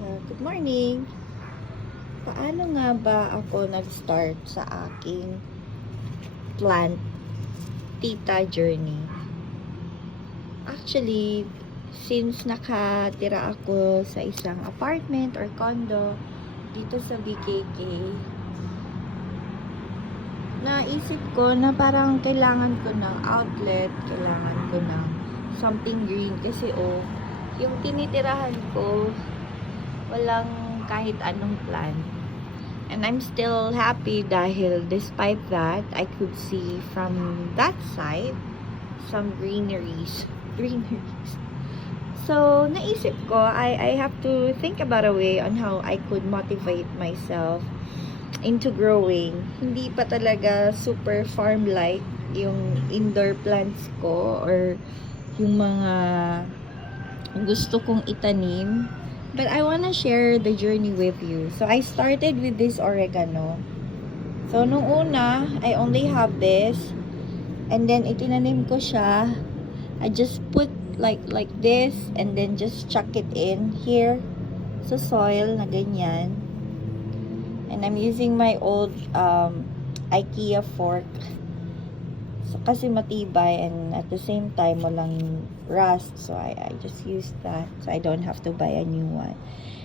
Good morning! Paano nga ba ako nag-start sa aking plant tita journey? Actually, since nakatira ako sa isang apartment or condo dito sa BKK, naisip ko na parang kailangan ko ng outlet, kailangan ko ng something green kasi yung tinitirahan ko walang kahit anong plant. And I'm still happy dahil despite that, I could see from that side some greeneries. So, naisip ko, I have to think about a way on how I could motivate myself into growing. Hindi pa talaga super farm-like yung indoor plants ko or yung mga gusto kong itanim. But I wanna share the journey with you. So, I started with this oregano. So, nung una, I only have this. And then, itinanim ko siya. I just put like this. And then, just chuck it in here. Sa soil na ganyan. And I'm using my old IKEA fork. So, kasi matibay and at the same time walang rust, so I just used that so I don't have to buy a new one.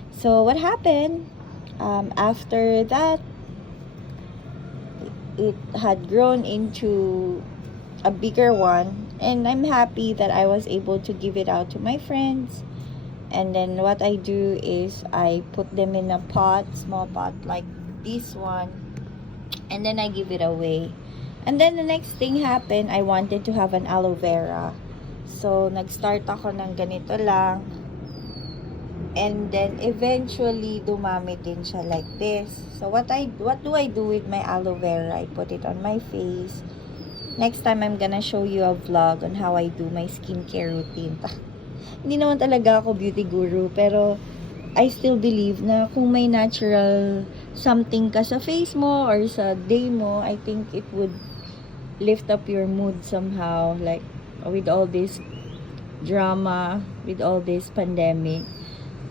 So what happened after that, it had grown into a bigger one, and I'm happy that I was able to give it out to my friends. And then what I do is I put them in a pot, small pot like this one, and then I give it away. And then the next thing happened, I wanted to have an aloe vera. So, nag-start ako ng ganito lang. And then, eventually, dumami din siya like this. So, what do I do with my aloe vera? I put it on my face. Next time, I'm gonna show you a vlog on how I do my skincare routine. Hindi naman talaga ako beauty guru, pero I still believe na kung may natural something ka sa face mo or sa day mo, I think it would lift up your mood somehow, like with all this drama, with all this pandemic.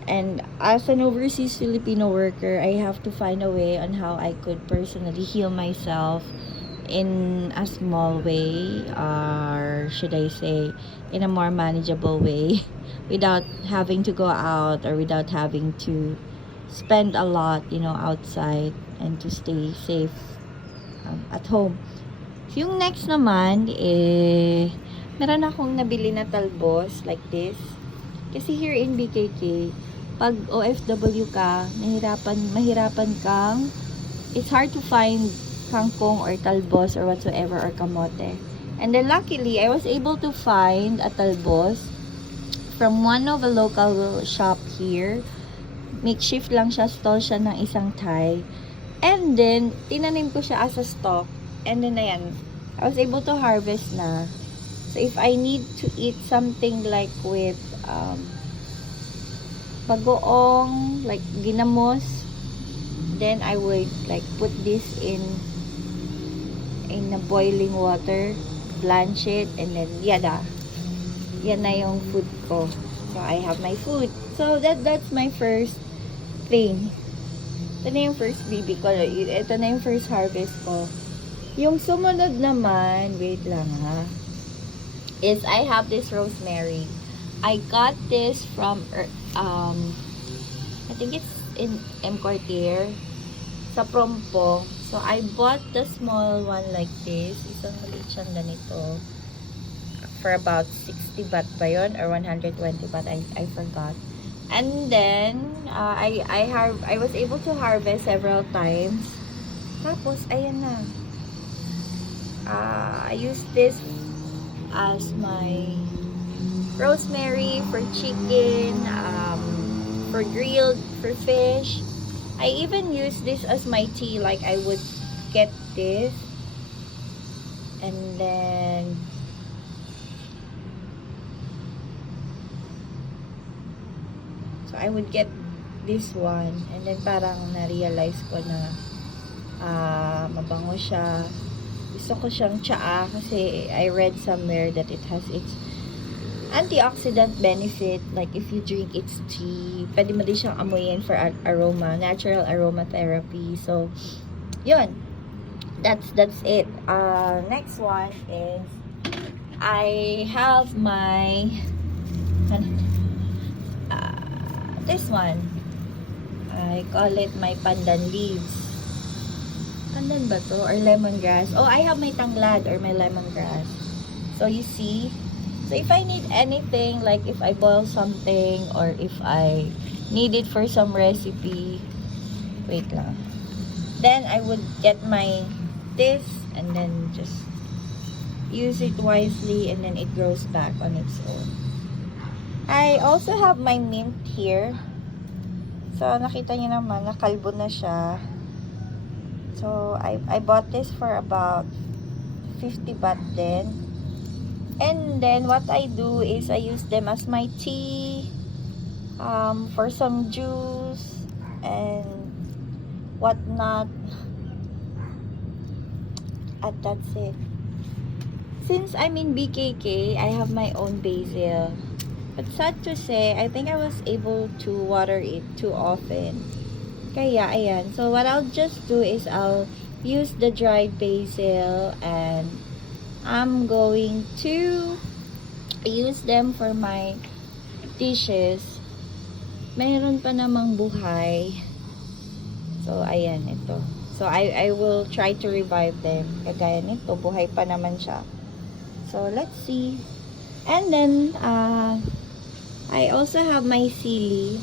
And as an overseas Filipino worker, I have to find a way on how I could personally heal myself in a small way, or should I say in a more manageable way, without having to go out or without having to spend a lot, outside, and to stay safe at home. Yung next naman, meron akong nabili na talbos like this. Kasi here in BKK, pag OFW ka, mahirapan kang, it's hard to find kangkong or talbos or whatsoever or kamote. And then luckily, I was able to find a talbos from one of a local shop here. Makeshift lang siya, stall siya ng isang Thai. And then, tinanim ko siya as a stock. And then, ayan, I was able to harvest na. So, if I need to eat something like with bagoong, like ginamos, then I would like put this in a boiling water, blanch it, and then yada. Yan na yung food ko. So, I have my food. So, that's my first thing. Ito na yung first baby ko. Ito na yung first harvest ko. Yung sumunod naman, wait lang ha, is I have this rosemary. I got this from, I think it's in M. Quartier, sa Prompong. So, I bought the small one like this. Isang maliit siyang ganito. For about 60 baht ba yun? Or 120 baht? I forgot. And then, I was able to harvest several times. Tapos, ayan na. I use this as my rosemary for chicken, for grilled, for fish. I even use this as my tea. Like, I would get this, and then I would get this one, and then parang na-realize ko na mabango siya. Gusto ko siyang tsaa kasi I read somewhere that it has its antioxidant benefit. Like, if you drink its tea, pwede mo din siyang amuyin for aroma, natural aromatherapy. So, yun. That's it. Next one is, I have my, this one. I call it my pandan leaves. Pandan ba to? Or lemongrass? Oh, I have my tanglad or my lemongrass. So, you see? So, if I need anything, like if I boil something or if I need it for some recipe, wait lang. Then, I would get this and then just use it wisely and then it grows back on its own. I also have my mint here. So, nakita niyo naman, nakalbo na siya. So, I bought this for about 50 baht then. And then, what I do is I use them as my tea, for some juice, and whatnot. And that's it. Since I'm in BKK, I have my own basil. But sad to say, I think I was able to water it too often. Kaya, ayan. So, what I'll just do is I'll use the dried basil and I'm going to use them for my dishes. Mayroon pa namang buhay. So, ayan, ito. So, I will try to revive them. Kagaya nito, buhay pa naman siya. So, let's see. And then, I also have my sili.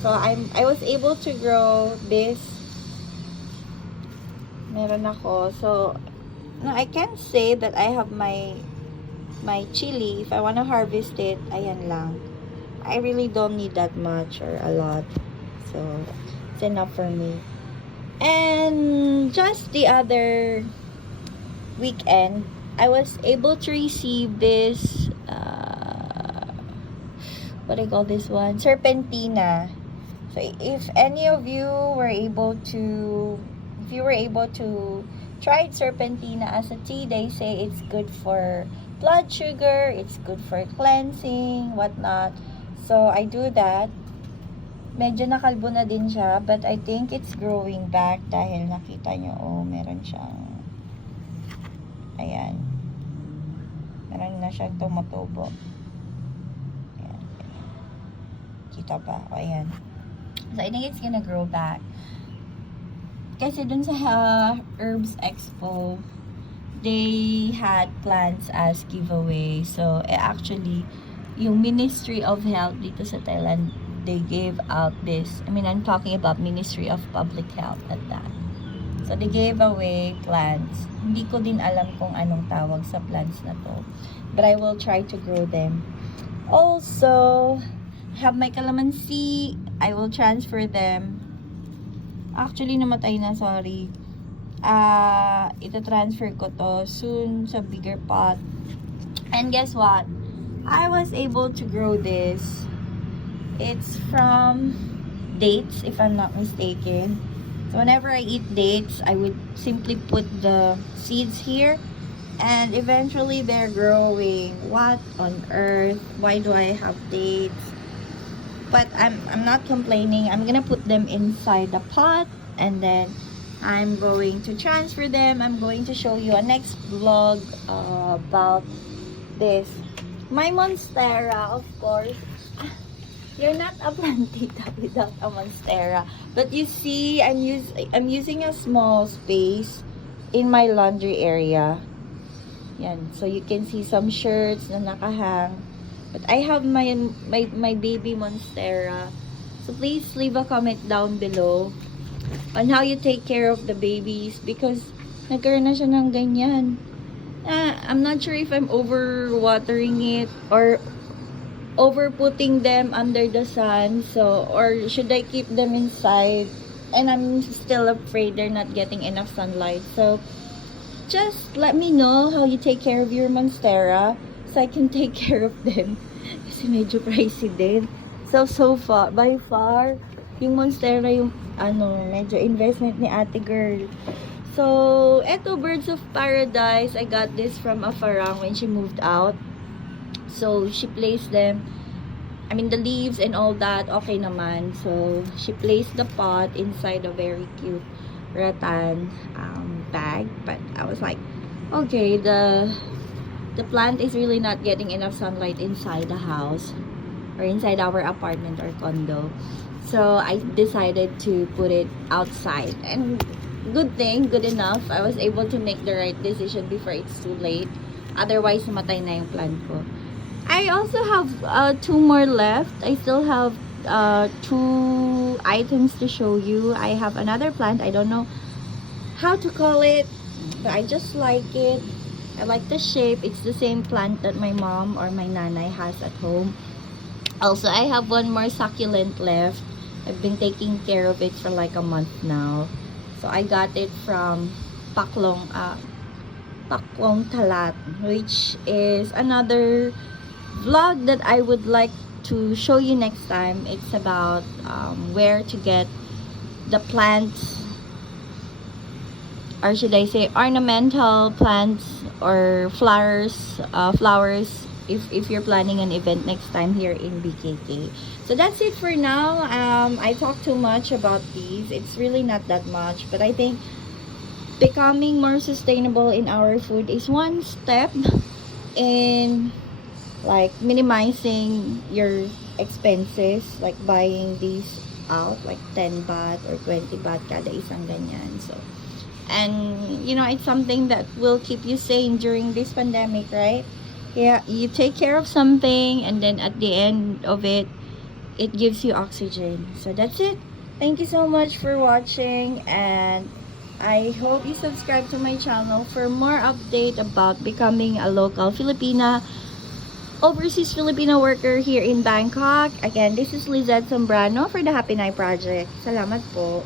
So, I was able to grow this. Meron ako. So, no, I can't say that I have my chili. If I want to harvest it, ayan lang. I really don't need that much or a lot. So, it's enough for me. And just the other weekend, I was able to receive this, what do you call this one? Serpentina. So, if any of you were able to, try Serpentina as a tea, they say it's good for blood sugar, it's good for cleansing, whatnot. So, I do that. Medyo nakalbo na din siya, but I think it's growing back dahil nakita nyo, oh, meron siyang, ayan. Meron na siyang tumutubo. Ayan. Kita ba? O, ayan. So, I think it's gonna grow back. Kasi dun sa Herbs Expo, they had plants as giveaway. So, actually, yung Ministry of Health dito sa Thailand, they gave out this. I mean, I'm talking about Ministry of Public Health at that. So, they gave away plants. Hindi ko din alam kung anong tawag sa plants na to. But I will try to grow them. Also, I have my calamansi. I will transfer them. Actually, namatay na, sorry. Ito transfer ko to soon sa bigger pot. And guess what? I was able to grow this. It's from dates, if I'm not mistaken. So whenever I eat dates, I would simply put the seeds here. And eventually, they're growing. What on earth? Why do I have dates? But I'm not complaining. I'm gonna put them inside the pot. And then, I'm going to transfer them. I'm going to show you a next vlog about this. My Monstera, of course. You're not a plantita without a Monstera. But you see, I'm using a small space in my laundry area. Yan. So you can see some shirts na nakahang. But I have my baby Monstera. So please leave a comment down below on how you take care of the babies because nagkaroon na siya ng ganyan. I'm not sure if I'm over watering it or over putting them under the sun, so or should I keep them inside, and I'm still afraid they're not getting enough sunlight. So just let me know how you take care of your Monstera so I can take care of them kasi medyo pricey din. So far, by far yung Monstera yung medyo investment ni ate girl. So eto, Birds of Paradise, I got this from a farang when she moved out. So she placed them, I mean the leaves and all that, okay naman. So she placed the pot inside a very cute rattan bag. But I was like, okay, the plant is really not getting enough sunlight inside the house or inside our apartment or condo. So I decided to put it outside, and good thing, good enough, I was able to make the right decision before it's too late. Otherwise, matay na yung plant ko. I also have 2 more left. I still have 2 items to show you. I have another plant. I don't know how to call it, but I just like it. I like the shape. It's the same plant that my mom or my nanay has at home. Also, I have 1 more succulent left. I've been taking care of it for like a month now. So I got it from Paklong Talat, which is another vlog that I would like to show you next time. It's about where to get the plants, or should I say ornamental plants or flowers if you're planning an event next time here in BKK. So that's it for now. I talked too much about these. It's really not that much, but I think becoming more sustainable in our food is one step in like minimizing your expenses, like buying these out like 10 baht or 20 baht kada isang ganyan. So, and you know, it's something that will keep you sane during this pandemic, right? Yeah, you take care of something, and then at the end of it, it gives you oxygen. So that's it. Thank you so much for watching, and I hope you subscribe to my channel for more update about becoming a local Filipina, overseas Filipino worker here in Bangkok. Again, this is Lizette Sombrano for the Happy Night Project. Salamat po.